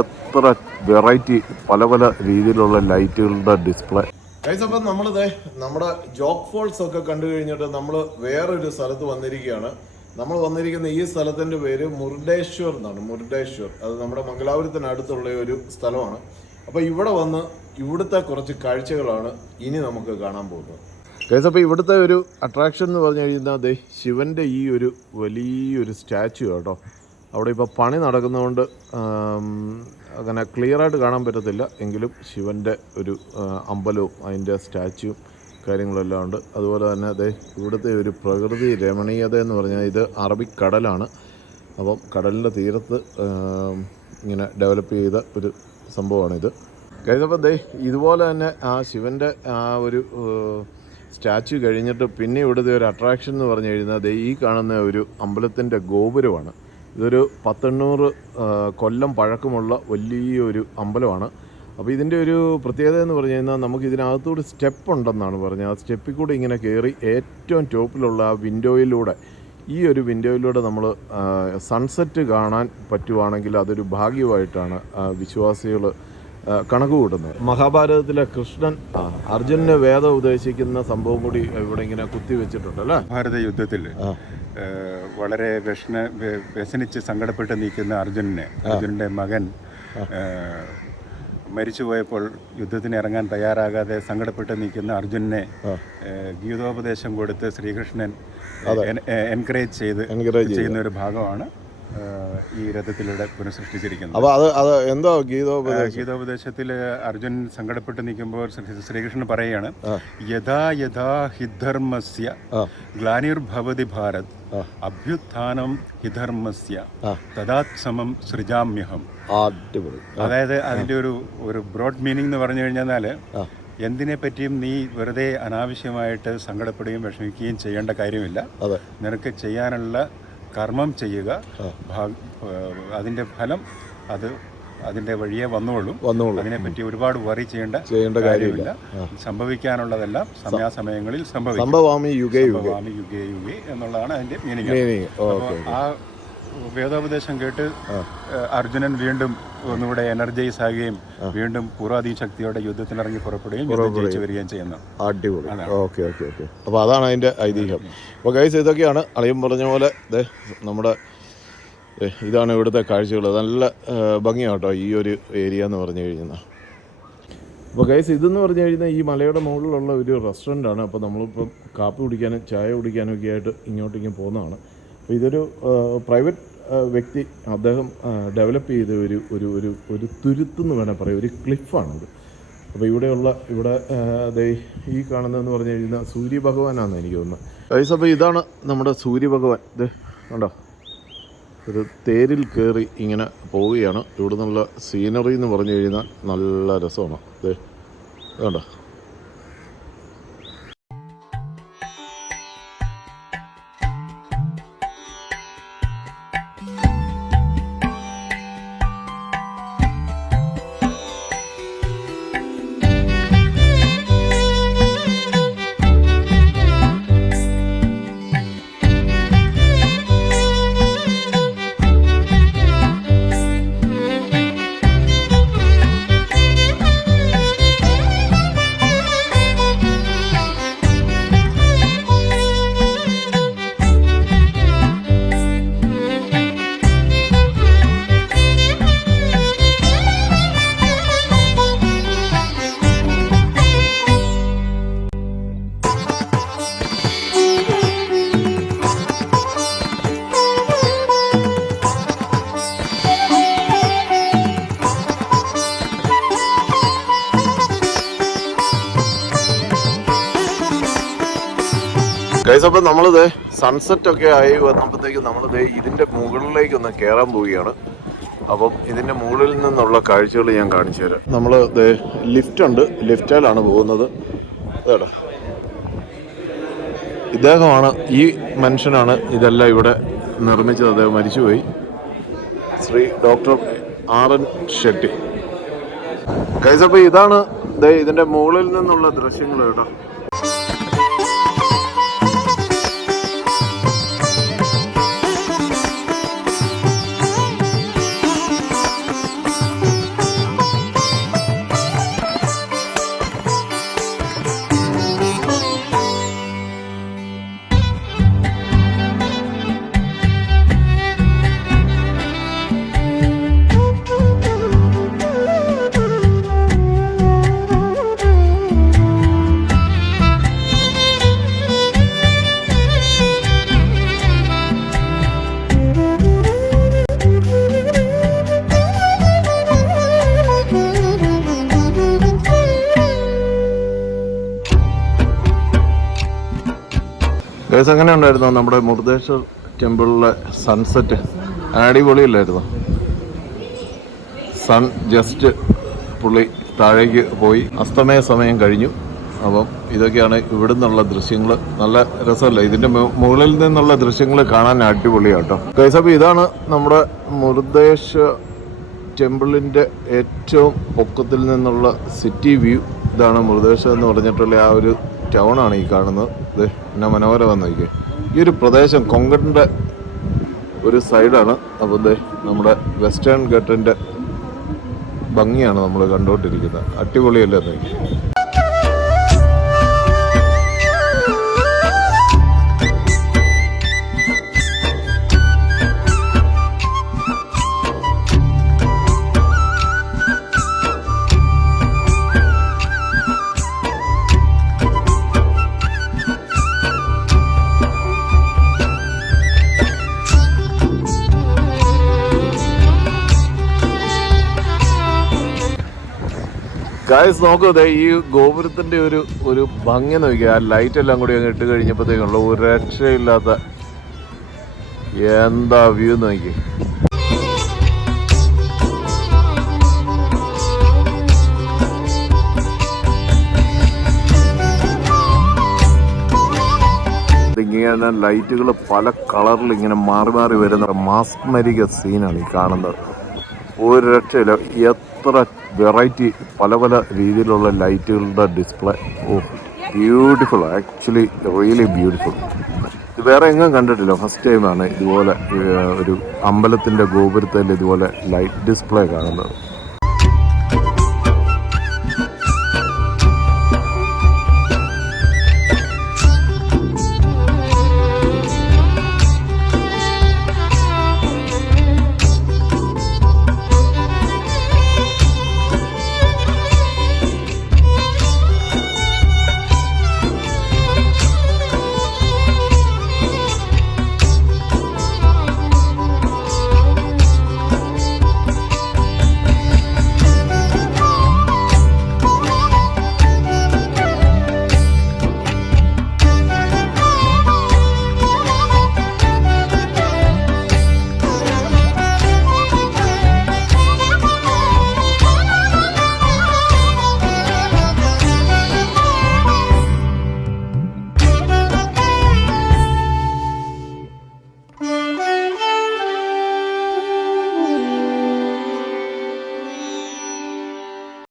എത്ര വെറൈറ്റി പല പല രീതിയിലുള്ള ലൈറ്റുകളുടെ ഡിസ്പ്ലേ. അപ്പം നമ്മളിത് നമ്മുടെ ജോഗ് ഫോൾസ് ഒക്കെ കണ്ടു കഴിഞ്ഞിട്ട് നമ്മൾ വേറൊരു സ്ഥലത്ത് വന്നിരിക്കുകയാണ്. നമ്മൾ വന്നിരിക്കുന്ന ഈ സ്ഥലത്തിൻ്റെ പേര് മുരുഡേശ്വർ എന്നാണ്. മുരുഡേശ്വർ അത് നമ്മുടെ മംഗലാപുരത്തിനടുത്തുള്ള ഒരു സ്ഥലമാണ്. അപ്പോൾ ഇവിടെ വന്ന് ഇവിടുത്തെ കുറച്ച് കാഴ്ചകളാണ് ഇനി നമുക്ക് കാണാൻ പോകുന്നത്. ഗൈസ്, അപ്പോൾ ഇവിടുത്തെ ഒരു അട്രാക്ഷൻ എന്ന് പറഞ്ഞു കഴിഞ്ഞാൽ ശിവൻ്റെ ഈ ഒരു വലിയൊരു സ്റ്റാച്ചു കേട്ടോ. അവിടെ ഇപ്പോൾ പണി നടക്കുന്നതുകൊണ്ട് അങ്ങനെ ക്ലിയറായിട്ട് കാണാൻ പറ്റത്തില്ല. എങ്കിലും ശിവൻ്റെ ഒരു അമ്പലവും അതിൻ്റെ സ്റ്റാച്ചുവും കാര്യങ്ങളെല്ലാം ഉണ്ട്. അതുപോലെ തന്നെ ഇവിടുത്തെ ഒരു പ്രകൃതി രമണീയത എന്ന് പറഞ്ഞാൽ ഇത് അറബിക്കടലാണ്. അപ്പം കടലിൻ്റെ തീരത്ത് ഇങ്ങനെ ഡെവലപ്പ് ചെയ്ത ഒരു സംഭവമാണിത്. കഴിഞ്ഞപ്പോൾ ഇതുപോലെ തന്നെ ആ ശിവൻ്റെ ആ ഒരു സ്റ്റാച്ചു കഴിഞ്ഞിട്ട് പിന്നെ ഇവിടുത്തെ ഒരു അട്രാക്ഷൻ എന്ന് പറഞ്ഞു കഴിഞ്ഞാൽ ഈ കാണുന്ന ഒരു അമ്പലത്തിൻ്റെ ഗോപുരമാണ്. ഇതൊരു 100-800 കൊല്ലം പഴക്കമുള്ള വലിയൊരു അമ്പലമാണ്. അപ്പോൾ ഇതിൻ്റെ ഒരു പ്രത്യേകത എന്ന് പറഞ്ഞു കഴിഞ്ഞാൽ നമുക്ക് ഇതിനകത്തൂടെ സ്റ്റെപ്പ് ഉണ്ടെന്നാണ് പറഞ്ഞത്. ആ സ്റ്റെപ്പിൽ കൂടി ഇങ്ങനെ കയറി ഏറ്റവും ടോപ്പിലുള്ള ആ വിൻഡോയിലൂടെ ഈ ഒരു വിൻഡോയിലൂടെ നമ്മൾ സൺസെറ്റ് കാണാൻ പറ്റുവാണെങ്കിൽ അതൊരു ഭാഗ്യമായിട്ടാണ് വിശ്വാസികൾ കണക്ക് കൂട്ടുന്നത്. മഹാഭാരതത്തിലെ കൃഷ്ണൻ അർജുനന് വേദം ഉപദേശിക്കുന്ന സംഭവം കൂടി ഇവിടെ ഇങ്ങനെ കുത്തിവെച്ചിട്ടുണ്ട് അല്ലേ. ഭാരത യുദ്ധത്തിൽ വളരെ വ്യസനിച്ച് സങ്കടപ്പെട്ട് നിൽക്കുന്ന അർജുനൻ്റെ മകൻ മരിച്ചുപോയപ്പോൾ യുദ്ധത്തിന് ഇറങ്ങാൻ തയ്യാറാകാതെ സങ്കടപ്പെട്ട് നിൽക്കുന്ന അർജുനനെ ഗീതോപദേശം കൊടുത്ത് ശ്രീകൃഷ്ണൻ എൻകറേജ് ചെയ്യുന്ന ഒരു ഭാഗമാണ് ഈ രഥത്തിലൂടെ പുനഃസൃഷ്ടിച്ചിരിക്കുന്നത്. അപ്പോൾ അത് എന്തോ ഗീതോപദേശത്തിൽ അർജുൻ സങ്കടപ്പെട്ട് നിൽക്കുമ്പോൾ ശ്രീകൃഷ്ണൻ പറയുകയാണ്, യഥാ യഥാ ഹിധർമ്മസ്യ ഗ്ലാനിർഭവതി ഭാരത് അഭ്യുത്ഥാനം ഹിധർമ്മസ്യ തദാത്സമം സൃജാമ്യഹം. അതായത് അതിൻ്റെ ഒരു ബ്രോഡ് മീനിങ് എന്ന് പറഞ്ഞു കഴിഞ്ഞാൽ എന്തിനെ പറ്റിയും നീ വെറുതെ അനാവശ്യമായിട്ട് സങ്കടപ്പെടുകയും വിഷമിക്കുകയും ചെയ്യേണ്ട കാര്യമില്ല. നിനക്ക് ചെയ്യാനുള്ള കർമ്മം ചെയ്യുക, അതിൻ്റെ ഫലം അതിൻ്റെ വഴിയെ വന്നോളും. അതിനെപ്പറ്റി ഒരുപാട് വറി ചെയ്യേണ്ട കാര്യമില്ല. സംഭവിക്കാനുള്ളതെല്ലാം സമയാസമയങ്ങളിൽ സംഭവിക്കും. യുഗേ യുഗേ എന്നുള്ളതാണ് അതിൻ്റെ മീനിങ്. ആ വേദോപദേശം കേട്ട് അർജുനൻ വീണ്ടും ഒന്നുകൂടെ എനർജൈസ് ആകുകയും വീണ്ടും പൂർവാധീന ശക്തിയോടെ യുദ്ധത്തിനിറങ്ങി പുറപ്പെടുകയും ജയിച്ചു വരികയും ചെയ്യുന്നു. അടിപൊളി. ഓക്കെ. അപ്പോൾ അതാണ് അതിൻ്റെ ഐതിഹ്യം. അപ്പോൾ ഗൈസ്, ഇതൊക്കെയാണ് അളിയൻ പറഞ്ഞ പോലെ നമ്മുടെ ഇതാണ് ഇവിടുത്തെ കാഴ്ചകൾ. നല്ല ഭംഗിയാട്ടോ ഈ ഒരു ഏരിയ എന്ന് പറഞ്ഞു കഴിഞ്ഞാൽ. അപ്പോൾ ഗൈസ്, ഇതെന്ന് പറഞ്ഞു കഴിഞ്ഞാൽ ഈ മലയുടെ മുകളിലുള്ള ഒരു റെസ്റ്റോറൻ്റാണ്. അപ്പോൾ നമ്മളിപ്പം കാപ്പി കുടിക്കാനും ചായ കുടിക്കാനും ഒക്കെ ആയിട്ട് ഇങ്ങോട്ടേക്കും പോകുന്നതാണ്. അപ്പോൾ ഇതൊരു പ്രൈവറ്റ് വ്യക്തി അദ്ദേഹം ഡെവലപ്പ് ചെയ്ത ഒരു തുരുത്തെന്ന് വേണേൽ പറയാം, ഒരു ക്ലിഫാണിത്. അപ്പോൾ ഇവിടെ ഈ കാണുന്നതെന്ന് പറഞ്ഞു കഴിഞ്ഞാൽ സൂര്യഭഗവാനാണെന്ന് എനിക്ക് തോന്നുന്നത്. ഗൈസ്, അപ്പോൾ ഇതാണ് നമ്മുടെ സൂര്യഭഗവാൻ. ഇത് കണ്ടോ, ഒരു തേരിൽ കയറി ഇങ്ങനെ പോവുകയാണ്. ഇവിടെ നിന്നുള്ള സീനറി എന്ന് പറഞ്ഞു കഴിഞ്ഞാൽ നല്ല രസമാണ്. ഇത് കണ്ടോ. ഗൈസ്, അപ്പോൾ നമ്മളിത് സൺസെറ്റൊക്കെ ആയി വന്നപ്പോഴത്തേക്ക് നമ്മളിത് ഇതിൻ്റെ മുകളിലേക്കൊന്ന് കയറാൻ പോവുകയാണ്. അപ്പം ഇതിൻ്റെ മുകളിൽ നിന്നുള്ള കാഴ്ചകൾ ഞാൻ കാണിച്ചു തരാം. നമ്മൾ ലിഫ്റ്റ് ഉണ്ട്, ലിഫ്റ്റിലാണ് പോകുന്നത്. അതെടാ, ഇദ്ദേഹമാണ്, ഈ മനുഷ്യനാണ് ഇതെല്ലാം ഇവിടെ നിർമ്മിച്ചത്. അദ്ദേഹം മരിച്ചുപോയി. Shri doctor RN Shetty. Guys, അപ്പോൾ ഇതാണ് ഇതിൻ്റെ മുകളിൽ നിന്നുള്ള ദൃശ്യങ്ങൾ കേട്ടോ. ഗൈസ് എങ്ങനെ ഉണ്ടായിരുന്നു നമ്മുടെ മുരുദേശ്വർ ടെമ്പിളിലെ സൺസെറ്റ്? അടിപൊളിയല്ലായിരുന്നു? സൺ ജസ്റ്റ് പുള്ളി താഴേക്ക് പോയി, അസ്തമയ സമയം കഴിഞ്ഞു. അപ്പം ഇതൊക്കെയാണ് ഇവിടെ നിന്നുള്ള ദൃശ്യങ്ങൾ. നല്ല രസമല്ല? ഇതിൻ്റെ മുകളിൽ നിന്നുള്ള ദൃശ്യങ്ങൾ കാണാൻ അടിപൊളിയാട്ടോ ഗൈസ്. അപ്പോൾ ഇതാണ് നമ്മുടെ മുരുദേശ്വർ ടെമ്പിളിൻ്റെ ഏറ്റവും പൊക്കത്തിൽ നിന്നുള്ള സിറ്റി വ്യൂ. ഇതാണ് മുരുദേശ്വർ എന്ന് പറഞ്ഞിട്ടുള്ള ആ ഒരു ടൗണാണ് ഈ കാണുന്നത്. ഇത് എന്നാ മനോഹരമെന്ന് നോക്കിയേ. ഈ ഒരു പ്രദേശം കൊങ്കണിൻ്റെ ഒരു സൈഡാണ്. അപ്പോൾ ഇത് നമ്മുടെ വെസ്റ്റേൺ ഘട്ടിൻ്റെ ഭംഗിയാണ് നമ്മൾ കണ്ടുകൊണ്ടിരിക്കുന്നത്. അടിപൊളിയല്ലേ നോക്കി. ഗായ്സ് നോക്കൂ, ഈ ഗോപുരത്തിൻ്റെ ഒരു ഭംഗി നോക്കിയാൽ ആ ലൈറ്റ് എല്ലാം കൂടി അങ്ങ് ഇട്ട് കഴിഞ്ഞപ്പോഴത്തേക്കുള്ള ഒരു രക്ഷയില്ലാത്ത എന്താ വ്യൂ നോക്കി. ഇങ്ങനെ ലൈറ്റുകൾ പല കളറിൽ ഇങ്ങനെ മാറി മാറി വരുന്ന മാസ്മരിക സീനാണ് ഈ കാണുന്നത്. ഒരു രക്ഷയില്ല. എത്ര വെറൈറ്റി പല രീതിയിലുള്ള ലൈറ്റുകളുടെ ഡിസ്പ്ലേ. ഓ ബ്യൂട്ടിഫുൾ, ആക്ച്വലി റിയലി ബ്യൂട്ടിഫുൾ. ഇത് വേറെ എങ്ങും കണ്ടിട്ടില്ല. ഫസ്റ്റ് ടൈമാണ് ഇതുപോലെ ഒരു അമ്പലത്തിൻ്റെ ഗോപുരത്തിൽ ഇതുപോലെ ലൈറ്റ് ഡിസ്പ്ലേ കാണുന്നത്.